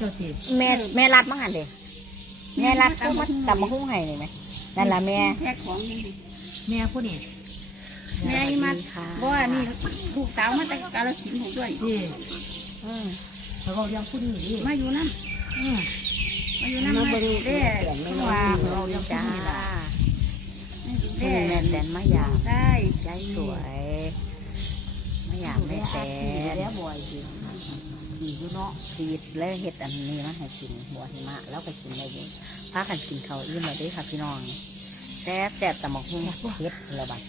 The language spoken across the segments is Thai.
ลูกสาวเจ้าสิแม่แม่รัดมั้งหันเด้แม่รัดก็มาตำมะฮุ่งให้นี่ไหมนั่นล่ะแม่แพ็คของนี่แม่ผู้นี่แม่มาค่ะบ่ว่านี่ลูกสาวมาแต่กาลสินธุ์ผมด้วยที่อืมเขาบอกยังผู้นี่ดิมาอยู่นั่นอืมมาอยู่นั่นมาเด้ไม่ว่าเราจ้าเด้แม่แตนมาอยากได้ใจสวยมาอยากแม่แตนแล้วบ่อยสิ ขี่อยู่เนาะพีดแล้วเห็ดอันนี้มาให้กินบัวหิมะ แล้วก็กินได้เยอะพากันกินเขาวอิ่มเลยเด้อค่ะพี่น้องแซ่บแซ่บตำมะฮุ่งเฮ็ดระบาด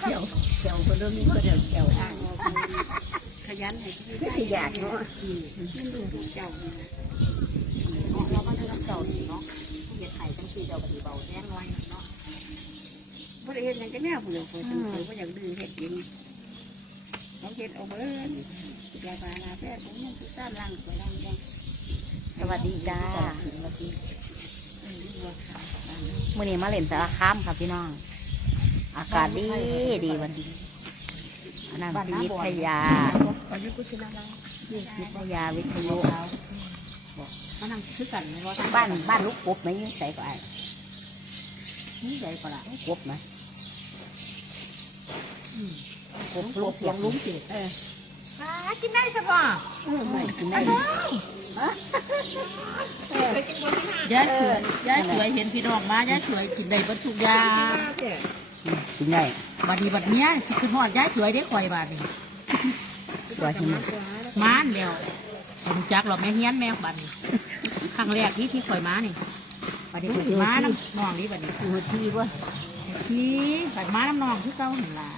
เกี่ยวเกี่ยวคนเดิมมีคนเดียวเกี่ยวทางขยันให้ที่ได้อยากเนาะขึ้นดูดูเจ้าเรามาทำเก่าสิเนาะเฮ็ดไข่จังซี่เจ้าก็สิเบาแน่น้อยเนาะบ่ได้เห็นยังจะแน่ผู้เดียวคนตั้งใจว่าอยากดื้อเฮ็ดกินเขาเฮ็ดเอาเบิ้ล ยาบาลาแพทย์ผมยังสุดท้ายล่างสวยล่างแดงสวัสดีจ้าเออดีมื่อนี้มาเล่นสารคามค่ะพี่น้อง อากาศดีดีวันดีอันนั้นวิทยาตอนนี้กูสินั่งนั่งวิทยาวิทยุมานั่งคือกันบ้านบ้านลูกกบไหมยิ่งใส่ก็ไอ้นี่ใหญ่กว่าล่ะกบไหมกบลูกเสียงลุลุงงสิเออ หากินได้ซะบ่เออไม่กินได้ยายสวยยายสวยเห็นพี่น้องมายายสวยกินได้เบิดทุกอย่างกินได้บัดนี้บัดเนี้ยสิคือฮอดยายสวยได้ข่อยบาดนี้ตัวหิมะมานแล้วผมจักหรอกแม่เฮียนแม่บัดนี้ครั้งแรกที่ที่ข่อยมานี่บัดนี้ข่อยสิมาน้ำน้องนี่บัดนี้คือที่ว่าที่บัดมาน้ำน้องคือเก่าหั่นล่ะ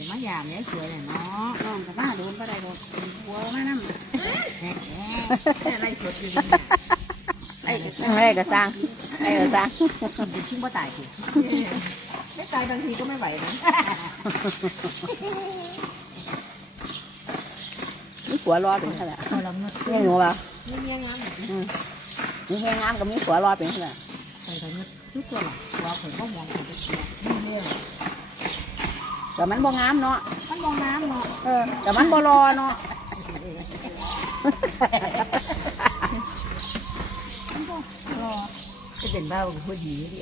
เดี๋ยวมายามยายสวยเนี่ยเนาะน้องกับบ้าโดนก็ได้โดนหัวมานั่งแหน่แหน่ไรสดอยู่ไอ้ก็อะไรก็สร้างอะไรก็สร้างนี่ชิงบ่ตายสิไม่ตายบางทีก็ไม่ไหวนะมีผัวรอเป็นเท่าไหร่เอาลำเงินเงี้ยหนูป่ะนี่เมียงามอืมมีแห้งงามกับมีผัวรอเป็นเท่าไหร่ใส่ลำเงินทุกตัวหรอกว่าข่อยก็มองข่อยไปเที่ยวนี่เนี่ย แต่มันบ่งามเนาะ มันมองน้ำเนาะ เออ แต่มันบ่รอเนาะรอจะเป็นบ้ากับผู้ดีดิ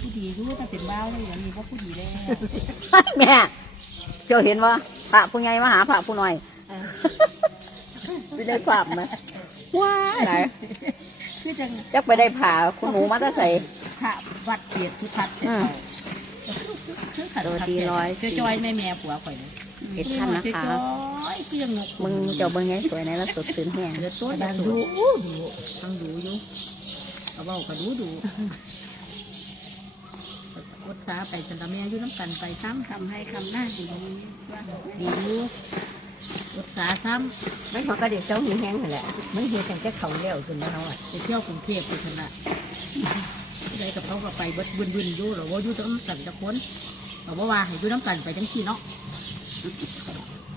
ผู้ดีรู้แต่เป็นบ้าเลยอย่างนี้ก็ผู้ดีแล้วแม่เจ้าเห็นว่าพระผู้ใหญ่มาหาพระผู้น้อยไม่ได้ความไหมว้าไหนคือจังจักไปได้ผ่าคุณหนูมาจะใส่พระวัดเกียรติสุทัศน์อืม โดยดีร้อยเจ้าจอยแม่แม่ผัวข่อยนะเห็ดท่านนะคะจอยเกียงนกมึงเจ้าเบิ่งไงสวยในแล้วสดชื่นแห้งเดี๋ยวตัวดังดูดูทั้งดูอยู่เอาเบาก็ดูดูอดสาไปสันตะแม่อยู่น้ำกันไปซ้ำทำให้คำหน้าดีว่าดีอยู่อดสาซ้ไม่พอก็เด็กเจ้าหิแห้งแหละ มันเห็ดแต่จะเขาเลี้ยวขึ้นมาเท่าไหร่ำไปเที่ยวกรุงเทพไปชนะได้กับเขาก็ไปเบิดบึนบึนอยู่หรือว่าอยู่น้ำกันจะคน เราว่าว่าให้อยู่น้ำกันไปจังสี่เนาะ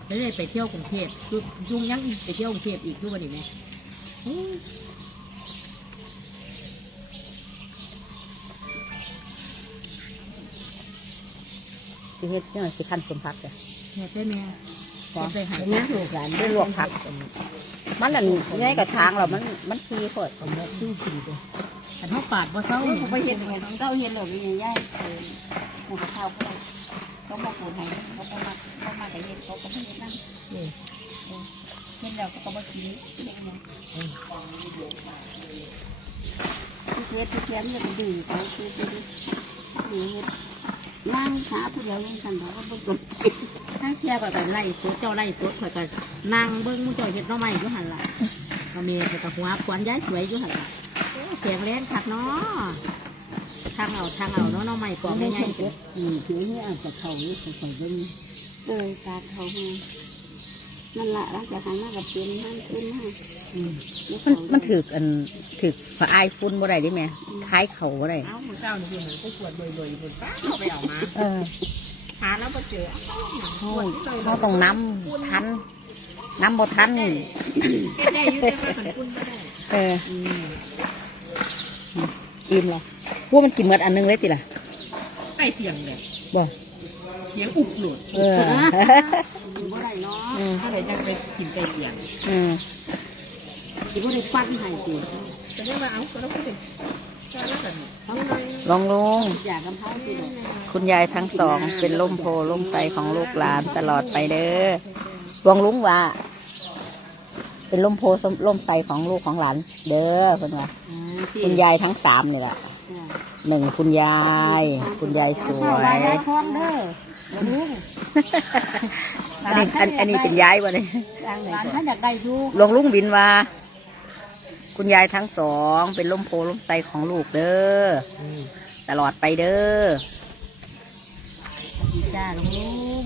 แล้วได้ไปเที่ยวกรุงเทพคือยุ่งยังอีกไปเที่ยวกรุงเทพอีกคือวันนี้ไหมอืมสิเฮ็ดจังไงสิขั้นสมพักจ้ะแม่ใช่แม่พอไปหาเห็นไหมลูกหลานได้ลวกผัก มันนั่นไงกับทางเรามันมันทีโคตรผมบอกดูดีเลยแต่ เขาปาดบ่เศร้าผมไปเห็นเหมือนเก้าเห็นหรอกยังย่ายหมูกระเทาเขาเขาบอกหมูไทยเขาก็มาเขามาแต่เห็นเขาก็ไม่เห็นนั่นเห็นแล้วเขาก็มากินเล็กน้อยที่เทียนที่เทียนเนี่ยมันดื้อเขาคือคือดื้อนั่งขาผู้เดียวยังสั่นเขาก็บ่สนถ้าเที่ยวก็ไปไล่สดเจ้าไล่สดข่อยก็นั่งเบิ้งหมู่เจ้าเฮ็ดหน้อไม้อยู่หันล่ะก็มีแต่กับหัวขวานย้ายสวยอยู่หันล่ะโอ้ เสียงแรงคักเนาะทางเอาทางเอาเนาะหน้อไม้กรอบง่ายๆอืมถือเนี่ยอาจจะเขาหรือเขาใส่เบิ่งเออตาเขามานั่นแหละหลังจากนั้นก็เป็นนั่นขึ้นมาอืมมันมันถืออันถือฝาอายฟุ้นบ่ได้ดิแม่ท้ายเขาบ่ได้เอ้าหมู่เจ้านี่คือเหมือนไปกวดบ่อยๆบนป้าเอาไปเอามาเออหาแล้วบ่เจอเขาเขาต้องน้ำทันน้ำบ่ทันนี่เฮ็ดได้อยู่แต่ว่าขันคุณบ่ได้เออ อืมอิ่มเหรอว่ามันกินหมดอันหนึงเลยติล่ะไปเตียงเลยบ่เสียงอุกหลุดเออกินบ่ได้เนาะอืมถ้าไหนจะไปกินไก่เกียงอืมกินบ่ได้ฟันให้ติแต่ได้มาเอาก็ต้องไปถึงก็แล้วกันทั้งนั้นลองลุงอยากกำเพราสิเนาะคุณยายทั้งสองเป็นล่มโพล่มไทรของลูกหลานตลอดไปเด้อหลวงลุงว่า เป็นล่มโพล่มไทรของลูกของหลาน เด้อเพิ่นว่าอืม ที่คุณยายทั้งสามนี่แหละจ้ะหนึ่งคุณยาย คุณยายสวเข้ายได้คล้องเด้อบ่รู้อันนี้อันอันนี้เป็นยายวะเนี่ยร้านท่านอยากได้อยู่ หลวงลุงบินว่า คุณยายทั้งสอง เป็นล่มโพล่มไทรของลูกเด้ออตลอดไปเด้อดีจ้าลุง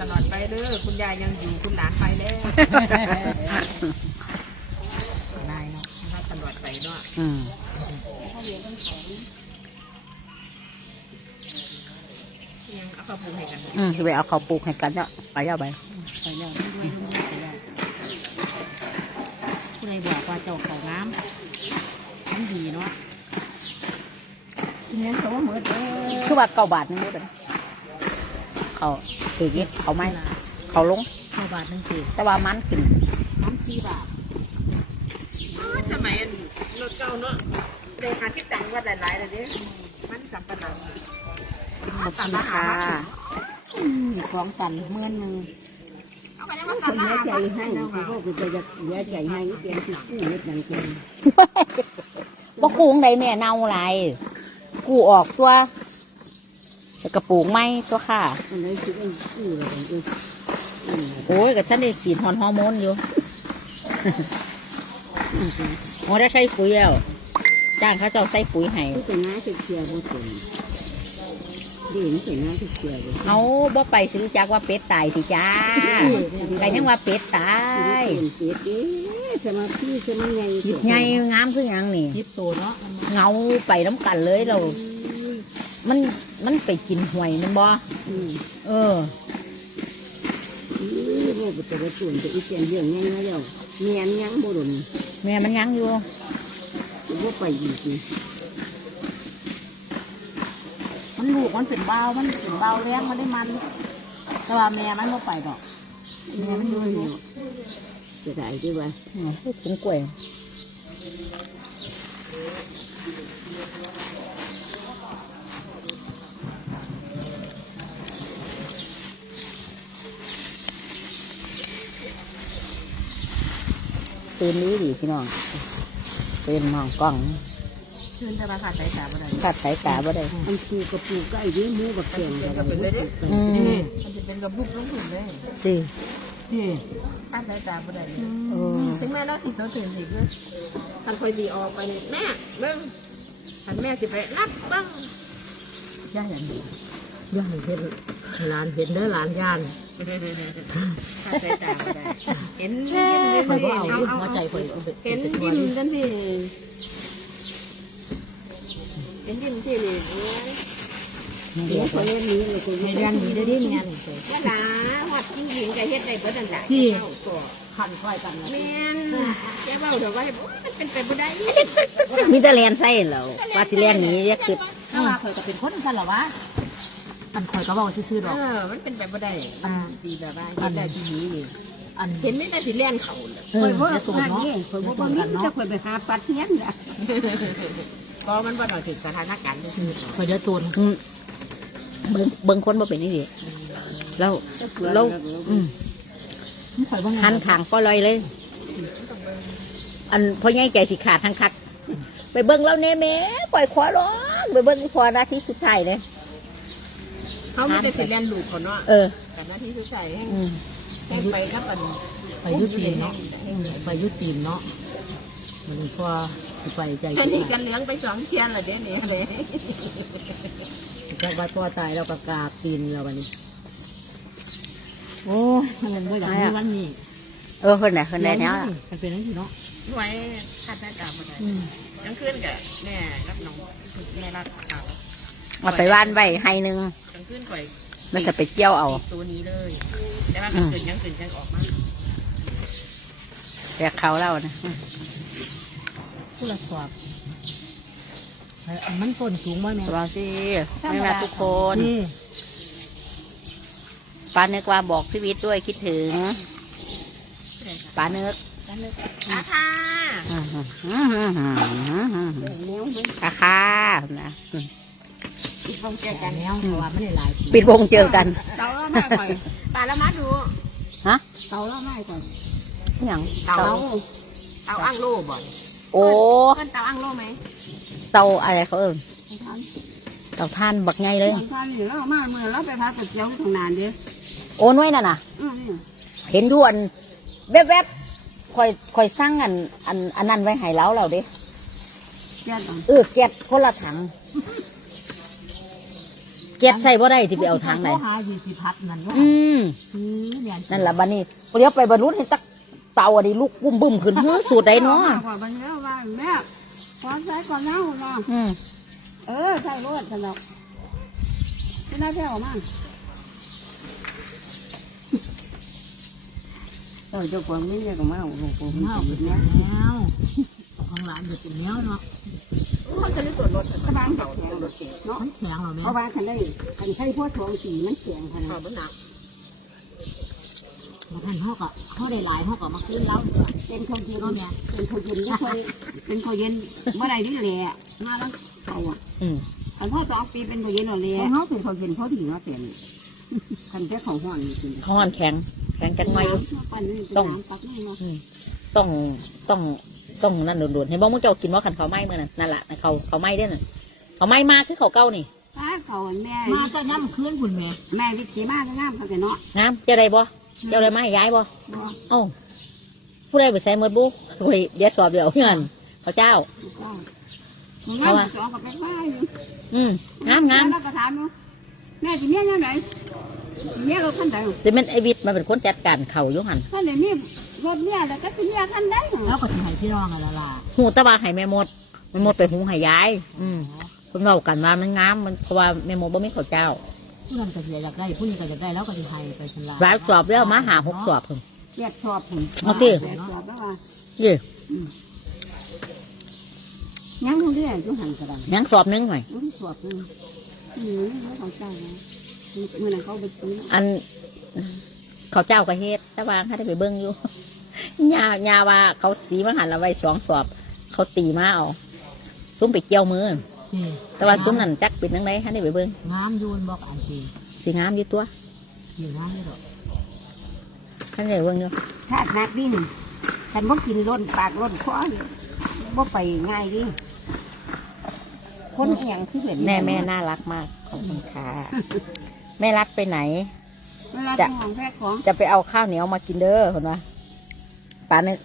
ตลอดไปเด้อคุณยายยังอยู่คุณหลานไปแล้ว ได้เนาะ ถ้าตลอดไปเนาะ อืมยังเอาข้าวปรุงให้กันอืมไปเอาเขาวปลูกให้กันเนาะไปเอาไปไปแล้วไม่รู้ไปแล้วผู้ใดบอกว่าเจ้าเขาน้ำมันดีเนาะเงี้ยเขาว่าเหมือนเด้อคือว่าเก้าบาทนึงรู้กันเขาถือกี่เขาไม่ เขาลงเข้าบาทหนึงสิแต่ว่ามันขึ้นน้ำสี่บาทสมัยรถ เก่าเนาะเด็กหาที่ตังว่าหลายๆเลยเด้มันจำปะนังขอบคุณค่ะอืมสองตันเมื่อนหนึ่งเอาไปได้มาคตัดนละเสียใจให้ให้เขาก็จะจะเสียใจให้เปลี่ยนสิกู้เม็ดหนังเกินบ่กูงใดแม่เน่าไรกูออกตัวแต่กระปูกไหมตัวค่ะอันนี้คือไอ้กู้อะไรกันเอออืมโอ้ยกับฉันได้ฉีดฮอนฮอร์โมนอยู่ อืมโอ้ได้ใส่ปุ๋ยแล้วจ้างเขาเจ้าใส่ปุ๋ยให้ผู้เป็นน้าติดเชื้อบ่เป็นดีนี่เป็นน้าติดเชื้อเลยเอาบ่ไปสิรู้จักว่าเป็ดตายสิจ้าแต่ยังว่าเป็ดตายเป็นเป็ดเอ๊ะสมาธิสมาไงใหญ่งามคือหยังนี่คิดโตเนาะเงาไปน้ำกันเลยเรา มันมันไปกินหวยมันบ่อืมเอออื อบ่เป็นตัวตุ่นจะอีเสียงเรื่องง่ายๆแล้วเมียนยังบ่ดนแม่มันยังอยู่บ่ไปอีกนี่มันลูกมันเป็นเบามันเป็นเบาแรงมันได้มัน แต่ว่าแม่มันบ่ไปดอกแม่มันอยู่อยู่จะได้ดีว่าอืมกินกล้วย ซีนนี้ดีพี่น้องเป็นมองกล้องชื่นจะมาขาดสายตาบ่ได้ขาดสายตาบ่ได้อันปูกับปูก็ไอ้เด้หมูกับแกงกับเป็นเลยเด้อืมมันจะเป็นกับลูกลงถุนเลยสินี่ขาดสายตาบ่ได้เออถึงแม่เราสิโตตื่นสิคือทันคอยดีออกไปเนี่ยแม่เบิ้งทันแม่สิไปนับเบิ้งย่าอย่างนี้ย่าเห็นหลานเห็นเด้อหลานย่าน ขาดสายตาบ่ได้เห็นเห็นคอยก็เอาลูกหัวใจคอยเห็นยิ้มกันสิเห็นยิ้มสิเลยโอ้ยเดี๋ยวคนเล่นนี้เลยคนในเล่เรื่องนนี้นี้ได้ได้ดิดิเมีเมียยนนยะหลาวัดจริงหญิงก็เฮ็ดได้เบิดนั่นแหละที่เจ้าตัวขันค่อยกันนะแม่นแกเว้าเดี๋ยวว่าโอ้ยมันเป็นไปบ่ได้มีแต่แลนไส้เหรอว่าสิแลนหนี้ยักคือถ้าว่าคอยก็เป็นคนกันหรอวะ อันคอยก็บอกซื่อๆดเออก อ มันเป็นไปบ่ได้มันสิแบบว่าเฮ็ดได้ที่นี้นี่อันเห็นไม่ได้สิเล่นเขาเลยเอคออยว่าจะตูตัวเนาะนี้คอยว่าบ่มีจะคอยไปหาปัดเทียนนะก็มันบ่ต่อถึงสถานการณ์ซื่อคอยเดือดตัวอืมเบิ่งเบิ่งคนบ่เป็นนี่ดิแล้ว แล้ว อืมคอยว่าหันขางก็ลอยเลย อันพ่อใหญ่ใจสิขาดทั้งคัก ไปเบิ่งแล้วเน่แม่ปล่อยขวาร้องไปเบิ่งขวานาทีสุดท้ายเลยๆ เขาไม่ได้สิเล่นลูกเขาเนาะเออแต่หน้าที่สุดท้ายให้อืมให้ไปกับอันไปยุตีนเนาะไปยุตีนเนาะมันพอไปใจตอนนี้กันเลี้ยงไปสองเทียนละเด้เนี่ยเลยก็ว่าตัวตายเราก็กราบตีนเราวันนี้โอ้ยมันไม่อยากมีวันนี้เออคนไหนคนไหนเนี้ยมันเป็นอะไรเนาะไว้คาดได้ตามมาได้อืมกลางคืนกับแม่รับน้องแม่รัดเขามาไปบ้านไว้ให้หนึง กลางคืนก่อยมันจะไปเกี่ยวเอา ตัวนี้เลยแต่ว่ากลางคืนยังคืนยังออกมาแต่เขาเล่านะผู้ละสอบมันต้นสูงไหมแม่รอสิไม่มาทุกคนนี่ป้านึกว่าบอกพี่วิทย์ด้วยคิดถึงป้านึกราคาค่ะค่ะนะ อีกฟองเจอกันแล้วเพราะว่าไม่ได้หลายปีปิดวงเจอกัน เตาแล้วไม่ก่อยปลาแล้วมาดูฮะ เตาแล้วไม่ก่อยอหย่างเตาเตาเตาอ่างโลบ่โอ้เพิ่นเตาอ่างโลไหมเตาอะไรเขาเอิ้นท่านเตาท่านบักไงเลยท่านอยู่แล้วมาเมื่อเราไปพักกับเจ้าทางนานเด้อโอนไว้น่ะน่ะอือนี่เห็นด่วนแวบๆคอยคอยสร้างอันอันอันนั้นไว้ให้แล้วเราเด้เจ้าอะเออเก็บคนละถัง เก็บใส่บ่ได้ที่ไปเอาถังไหนโทรหาอยู่ที่พัดนั่นว่าอืมอืมเนี่ยนั่นแหละบันนี้เดี๋ยวไปบรรลุให้ตักเตาอันนี้ลูกบุ้มบึ้มขึ้นหื้อสูตรใดเนาะก่อนวันนี้ว่าแม่ขอใช้ก่อนเน่าเนาะอืมเออใช่รถสนอกที่น่าเที่ยวมากเออเจ้าของนี่เนี่ยก็มาหลวงปู่เน่าเนาเป็นเนี่ยแนวของหลานเด็กเป็นแนวเนาะ เขาจะได้ตรวจรถกระบางแข็งรถเก๋เนาะมันแข็งเราเพเนี่ราะว่าคันได้คันใช้พวกทองสีมันเสียงขนาดนั้นมาท่านเขาก็เขาได้หลายเขาก็มาขึ้นเล้าด้วยเป็นคนเย็นก็เนี่ยเป็นคนเย็นไม่เคยเป็นคนเย็นเมื่อไรนี่แหละมาแล้วเขาอะอืมคันพ่อสองปีเป็นคนเย็นหรอเลยเขาเป็นคนเย็นเขาถึงว่าเป็นคันแค่เของห่วงจริงห้อนแข็งแข็งจังไงอยู่ต้อง ต้องต้อง ต้องนั่นโดดๆให้บอกมึงเจ้ากินว่าขันเขาวไหม้เมื่อนั้นนั่นแหละเขาเขาวไหม้เด้อน่ะเขาวไหม้มากคือเขาวเก้านี่ถ้าเขาแม่มาก็ย่ำคืนคุณแม่แม่วิธีมากงามเขาแต่เนาะน้ำเจ้าใดบ่เจ้าใดมาให้ย้ายบ่บ่เอ้าผู้ใดไปใส่หมดบุโอ้ยเดี๋ยวสอบเดี๋ยวเงินเขาเจ้างามสองกับไปฟ้าอยู่อืมงามงามแล้วก็ถามเนาะแม่สิเมียยังไงเมียเราขั้นใดแต่มันไอวิทย์มันเป็นคนจัดการเขาอยู่หันขั้นไหนมี รถเมียแล้วก็สิเมียขั้นใดแล้วก็สิให้พี่น้องอะไรล่ะหูตะบาให้แม่หมดแม่หมดไปหุงให้ย้าย อืมเพิ่นเว้ากันว่ามันงามมันเพราะว่าแม่หมดบ่มีข้าวเจ้าผู้นั้นก็สิอยากได้ผู้นี้ก็อยากได้แล้วก็สิให้ไปชนละหลายสอบแล้วมาหาหกสอบเพิ่นแยกชอบผมเอาสิแยกชอบแล้วว่าเย่ยังคงเรียกอยู่หันกระดังยังสอบหนึงหน่อยยังสอบนึงนี่ไม่ของเจ้านะเมื่อนั้นเขาไปซื้ออันข้าวเจ้าก็เฮ็ดแต่ว่าถ้าได้ไปเบิ่งอยู่ ยายาว่า เขาสีมาหันละไว้สองสอบ เขาตีมาเอาซุ้มไปเกี่ยวมือนี่แต่ว่าซุ้มนั่นจักเป็นจังไดถ้าได้ไปเบิ่งงามอยูนบอกอันทีสิงามอยู่ตัวอยู่งามอยู่ดอกท่านได้เบิ่งอยู่ธาตุนักดิ้นฉันบ่กินล้นปากล้นคอเลยบ่ไปง่ายดิคนเอียงที่เห็นแม่แม่น่ารักมากขอบคุณค่ะแม่รัดไปไหนเวลาจะจะของแพ้ของจะไปเอาข้าวเหนียวมากินเด้อคนว่า ป้านึก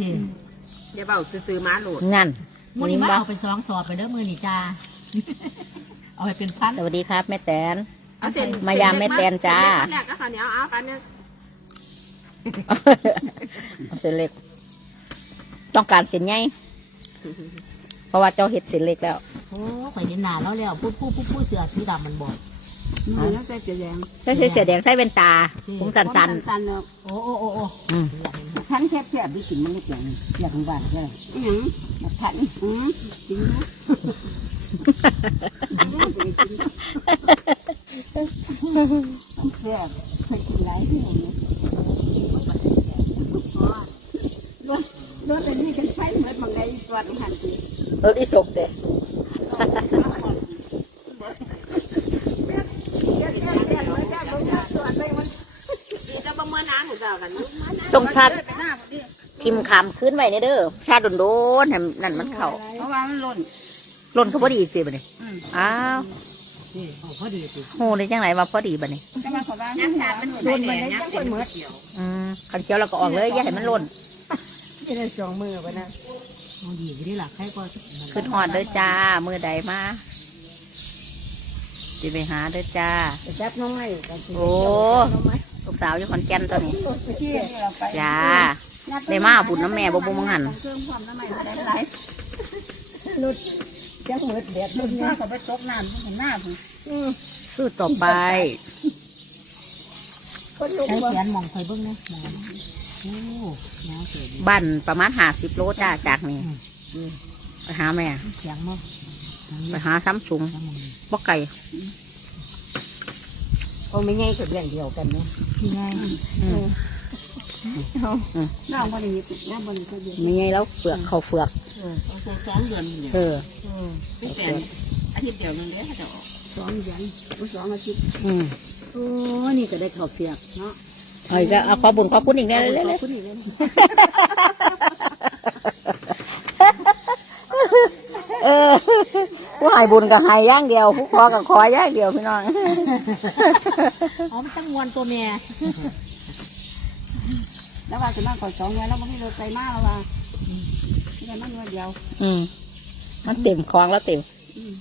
นี่อย่าเบาซื้อมาโหลดงั้นมือนี้มาเอาไปสองสอบไปเด้อมือนี่จ้า เอาไปเป็นพันสวัสดีครับแม่แตน เอาเส้นมายามแม่แตนจ้า เส้นเล็กมาแลกกับข้าวเหนียวเอากันเนี่ยเอาเส้นเล็ก ต้องการเส้นใหญ่เพราะว่าเจ้าเห็ดเส้นเล็กแล้ว โอ้ไปเห็นหนาแล้วแล้วพูดพูดพูดพูดเสือสีดำมันบ่อย มันแล้วใส่เสียแดงก็ใช้เสียแดงใส่เป็นตาอืมผมสันสันสันๆเนาะโอ้โอ้โอ้โอ้ๆอืมอยากเห็นทันแคบแคบๆดิกินมันลูกอย่างอยากของบ้านใช่ไหมอหยังแบบทันอืมจริงนะแซ่บเคยกินหลายที่เลยรถรถอันนี้กันใช้เหมือนบางไงตรวจหันทีรถอีสกเด้ จะประเมินน้ำของเรากัน ต้อง ชาติทิมขามขึ้นไว้ในเด้อชาติโดนๆให้นั่นมันเข่าเพราะว่ามันหล่นล่นเขาพอดีสิบัดนี้อ้าวนี่โอ้พอดีสิโหได้จังไหนว่าพอดีบัดนี้จะมาขอบ้านยังขาดมันหล่นไปได้ยังคนเหมือนอืมขันเจียวเราก็ออกเลยอย่าให้มันล่นจะได้สองมือไปนะโอ้ดีดีล่ะใครก็ขึ้นหอดเด้อจ้า มือใดมาจะไปหาเด้อจ้าจะจับน้องไม้กันสิโอ้ลูก สาวอยู่ขอนแก่นตัวนี้ที่เราไปจ้าได้มาบุญน้ำแม่บ่บุญมังหันเครื่องความน้ำใหม่ได้หลายลุดจังเหมือนเด็ดลุดเนี่ยเขาไปตกน้ำที่หน้าผมสู้ต่อไปคนลุกใช้ว่าแขนมองคอยเบิ้งนะมองโอ้แนวเสียดีบ้านประมาณหาสิบโลจ้าจากนี่ไปหาแม่เสียงมั้งไปหาซ้ำสูงบ่ไก่ เอาไม่ง่ายกับอย่างเดียวกันเนาะง่ายอืมน้าวันนี้น้าวันนี้ก็เดือนมีไงแล้วเฟือกเขาเฟือกเออเอาแค่สองเดือนเนี่ยเออไม่แต่อาทิตย์เดียวนึงเด้อเขาจะออกสองเดือนสองอาทิตย์อืมโอ้นี่ก็ได้ข้าวเปียกเนาะเอาอีกแล้วเอาขอบุญขอบคุณอีกแล้วเร็วขอบคุณอีกแล้ว ๆเออ ผู้ให้บุญกับให้อย่างเดียว ผู้ขอกับขออย่างเดียวพี่น้อง อ๋อมันตั้งมวนตัวแม่แล้วว่าจะมาก่อนสองวันแล้วมันไม่รถใจมากแล้วว่าไม่ได้มันวันเดียวอืมมันเต็มคลองแล้วเต็มอืม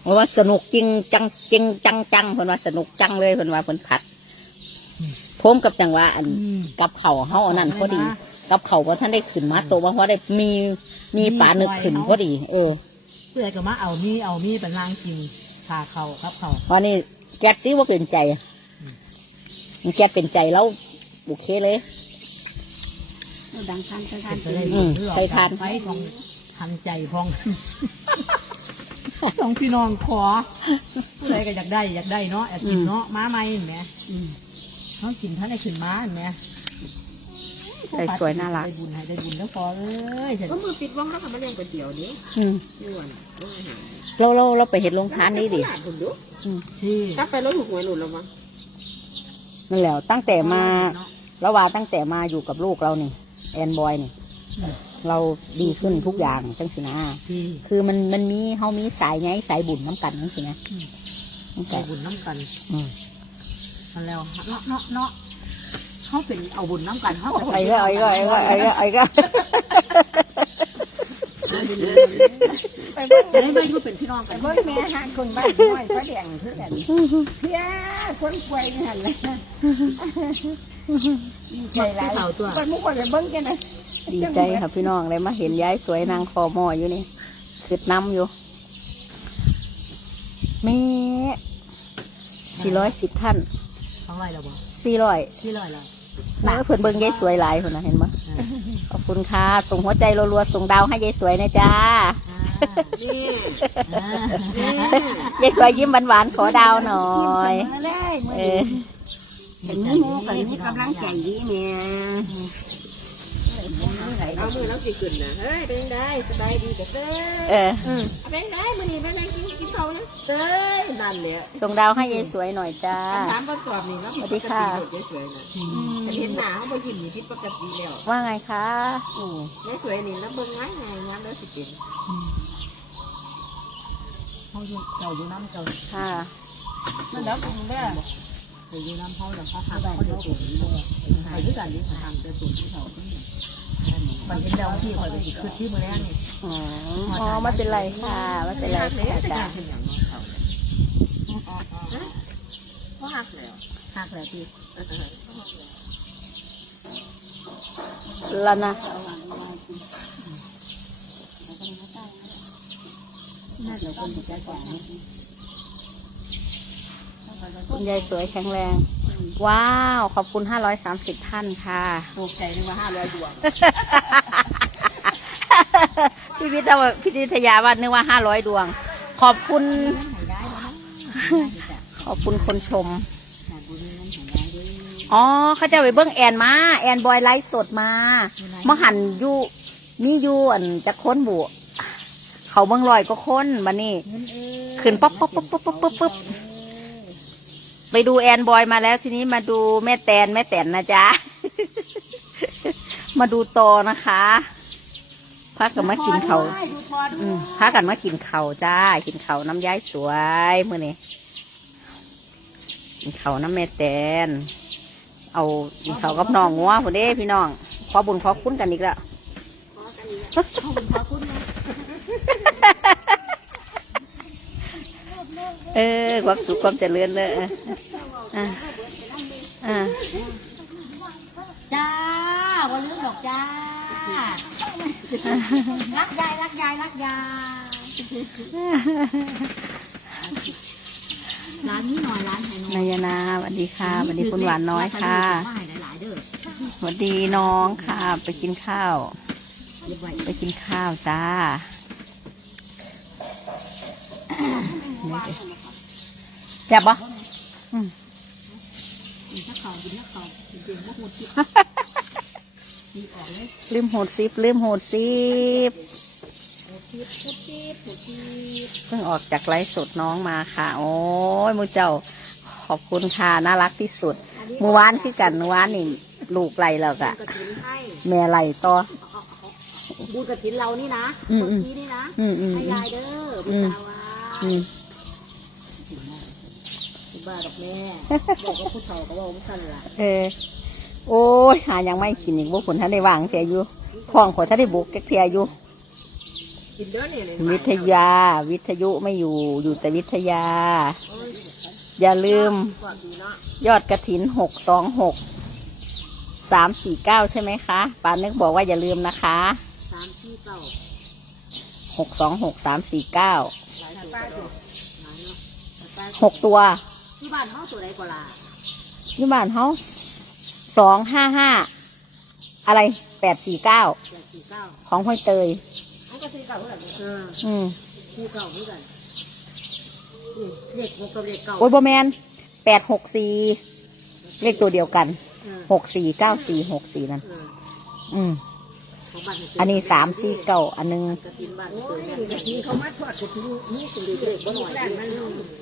เพราะว่าสนุกจริงจังจริงจังจังเพิ่นว่าสนุกจังเลยเพิ่นว่าเพิ่นผัดพร้อ มกับจังหวะอันกับเขาวเฮาอันนั้นพอดี กับเขาวว่าท่านได้ขึ้นมาโตว่าเพราะได้มีมีปลาหนึกขึ้นพอดี เออ เพื่อก็มาเอามีเอามีเป็นรางจริงขาเขาครับเขาตอนนี้แก๊สที่ว่าเป็นใจมันแก๊สเป็นใจแล้วโอเคเลยดังทันไปทันจะได้อืมไปทานไฟของทางใจพองของพี่น้องขอผู้ใดก็อยากได้อยากได้เนาะอยากกินเนาะม้าไม่เห็นไหม อืมเขากินท่านได้ขึ้นม้าเห็นไหมใจสวยน่ารัก ได้บุญให้ได้บุญแล้วพอเอ้ยฉันก็มือปิดว่างแล้วก็มาเลี้ยงก๋วยเตี๋ยวนี้อืมยวันโรงอาหารเราเราเราไปเห็นโรงทานนี้ดิตลาคุณดูที่กลับไปรถถูกหวยหลุดแล้วมั้งนั่นแหล้วตั้งแต่มาแล้วว่าตั้งแต่มาอยู่กับลูกเรานี่แอนบอยนี่เราดีขึ้นทุกอย่างจังสินะที่คือมันมันมีเฮามีสายไงสายบุญน้ำกันจังสินะอืมจังใส่สิบุญน้ำกันอืม มาแล้วเนาะเนาะเนาะเขาเป็นเอาบุญน้ำกันเขาไอ้ก็ไอ้ก็ไอ้ก็ไอ้ก็ไอ้ก็ไปเบิ่งจะได้ไม่รู้เป็นพี่น้องกันเบิ่งแม่หานคนบ้านน้อยพระแดงคือกันเพียคนป่วยนี่หันเลยดีใจหลายเอาตัวไปมุกคนไปเบิ่งกันเลยดีใจค่ะพี่น้องเลยมาเห็นยายสวยนางคอหมออยู่นี่คืดน้ำอยู่แม่สี่ร้อยสิบท่าน เขาไหวแล้วบ่สี่ร้อยที่ลอยแล้วเออเพิ่นเบิ่งยายสวยหลายคนนะเห็นไหมขอบคุณค่ะ ส่งหัวใจรัวๆส่งดาวให้ยายสวยนะจ๊ะนี่ยายสวยยิ้มหวานๆขอดาวหน่อยมาเลยมืเอออเห็นหมูกันมีกำลังใจดีแม่ เอามือแล้วสิขึ้นนะเฮ้ยเป็นได้สบายดีกับเต้เออเป็นได้มือนี้เป็นไงกินกินเขานะเต้นั่นเนี่ยส่งดาวให้ยายสวยหน่อยจ้าถามประกอบนี่แล้วสวัสดีค่ะสวยๆนะแต่เห็นหนาเขาไปกินนี่ที่ปกติแล้วว่าไงคะไม่สวยนี่แล้วเบิ่งง่ายง่ายงามแล้วสิเป็นเขาอยู่เจ้าอยู่น้ำเจ้าค่ะมันแล้วมึงได้เจ้าอยู่น้ำเขาเดี๋ยวเขาหักเขาเดี๋ยวตุ่นเลยใครด้วยกันนี่ทางเดี๋ยวตุ่นที่เขา มันเป็นดาที่คอยไปติดคือที่มือแรกนี่อ๋ออ๋อไม่เป็นไรค่ะไม่เป็นไรค่ะจ้าเป็นอย่างน้เขาหักแล้วหักแล้วที่แล้วนะน่าจะคนใจกว่าคุณยายสวยแข็งแรง ว้าว ขอบคุณ 530 ท่านค่ะปลูกใจนึกว่าห้าร้อยดวงพี่พิทยาพิทยาว่านึกว่า 500 ดวง ขอบคุณ ขอบคุณคนชม อ๋อ เขาจะไปเบิ้งแอนมา แอนบอยไลฟ์สดมามาหันอยู่มีอยู่อันจะค้นบุเขาเบิ้งลอยก็ค้นมานี่ ขึ้นป๊อปป๊อปป๊อปป๊อปป๊อปป๊อปป๊อป ไปดูแอนบอยมาแล้วทีนี้มาดูแม่แตนแม่แตนนะจ๊ะ มาดูโตอนะคะพักกันมากินเขาวอืมพักกันมากินเขาวจ้า กินเขาวน้ำย้ายสวยมื่อนี้กินเขาวน้ำแม่แตน เอากินเขาวกับน้องงัวพอเด้พี่น้อง ขอบุญขอคุณกันอีกแล้ว เออความสุขความเจริญเลยอ่าอ่าจ้าวันลืมดอกจ้า รักยายรักยายรักยายร้านนี้หน่อยร้านไหนหน่อยนายนาสวัสดีค่ะสวัสดีคุณหวานน้อยค่ะมาให้หลายๆเด้อสวัสดีน้องค่ะ ไปกินข้าวเรียบไว้ไปกินข้าวจ้า แซ่บปะอืมกินถ้าเขากินถ้าเขากินเก่งพวกมุดจิตีออกเลยลืมโหดซิบลืมโหดซิบหมดจิบหมดจิบหมดจิบเพิ่งออกจากไลฟ์สดน้องมาค่ะ โอ้ยมูเจ้าขอบคุณค่ะ น่ารักที่สุดเมื่อวานคือกันเมื่อวานนี่ลูกไหลแล้วกะกระถินให้แม่ไหลต่อบูกระถินเรานี่นะอืมอืมเมื่อกี้นี่นะอืมอืมให้อืมยายเด้ออืบุมตาวาอืมคุณ บ้าดอกแม่บอกว่าผู้เฒ่าก็บอกว่าสั่นล่ะเออ โอ้ยหายังไม่กินอีกบุผลท่านได้วางเสียอยู่ท้องขอยท่านได้บุกเสียอยู่กินเด้อเนี่ยเลยวิทยา วิทยุไม่อยู่อยู่แต่วิทยา อย่าลืมก่อนดีเนาะยอดกระถินหกสองหกสามสี่เก้าใช่ไหมคะปานึกบอกว่าอย่าลืมนะคะสามที่เก่าหกสองหกสามสี่เก้าหลายตัวหลายเนาะหลายหกตัว ที่บ้านเขาตัวใดก็ล่ะยี่บ้านเขาสองห้าห้าอะไรแปดสี่เก้าแปดสี่เก้าของห้อยเตยเขาก็ซื้อเก่าเท่าไหร่เนี่ยเอออืมซื้อเก่าเหมือนกันอืมเลขหกกับเลขเก่าโอ้ยบอแมนแปดหกสี่เลขตัวเดียวกันเออหกสี่เก้าสี่หกสี่นั่นเอออืมข องบ้านให้เกิดอันนี้สามสี่เก้าอันหนึงกระถินบ้านเกิดแม่กระถินเขามาทอดกระถินนี่เป็นเด็กบ่หน่อยนั่น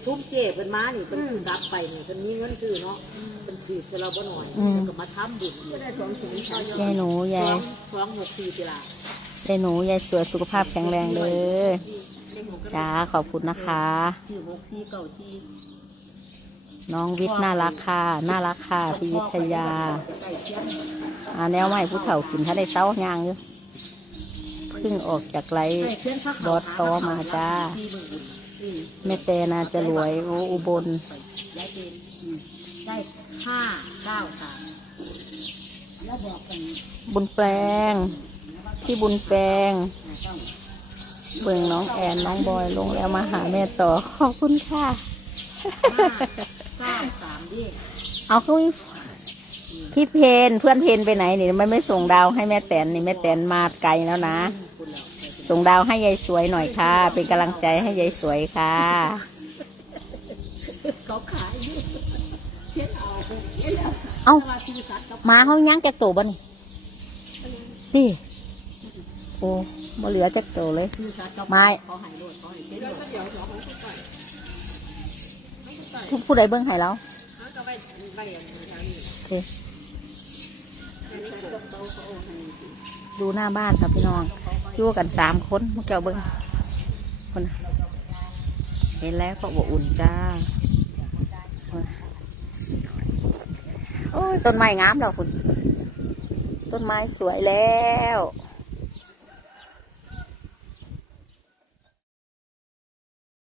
ซุ้มเจ็บเป็นม้านี่เป็นรับไปนี่เป็นมีเงินซื้อเนาะเป็นถือคือเราบ่หน่อยแล้วก็มาทำบุญก็ได้สองถึงสองยายหนูยายสองหกสี่กีฬายายหนูยายสวยสุขภาพแข็งแรงเลยจ้าขอบคุณนะคะสี่หกสี่เก้าสี่ น้องวิทย์น่ารักค่ะน่ารักค่ะพี่วิทยาใส่เทียมอาแนวใหม่ผู้เฒ่ากินถ้าได้เซ้ายางอยู่เพิ่งออกจากไร่บอสซ้อมาจ้าแม่เตนาจะรวยโออุบลได้ห้าเก้าสามบุญแปลง พี่บุญแปลงเบิ่งน้องแอนน้องบอยลงแล้วมาหาแม่ต่อขอบคุณค่ะ เก้าสามดิเอาเขาพี่เพนเพื่อนเพนไปไหนนี่มันไม่ส่งดาวให้แม่แตนนี่แม่แตนมาไกลแล้วนะคุณเราไปส่งดาวให้ยายสวยหน่อยค่ะ เป็นกำลังใจให้ยายสวยค่ะเขาขายอยู่เช็ดเอาไปเช็ดเอาเอ้าว่าซื้อสัตว์กับหมาเขายังแจกโตบ่นี่นี่โอ้มาเหลือแจกโตเลยซื้อสัตว์กับไม่ ผู้ผู้ใดเบิ่งให้เราเขาจะไปไปองนี้โอเคอันนี้คือเขาเขาเอาให้ดูหน้าบ้านครับพี่น้องอยู่กันสามคนมาแก้เบิ่งคนน่ะเห็นแล้วก็บอุ่นจ้าโอ้ยต้นไม้งามแล้วคุณ ต้นไม้สวยแล้ว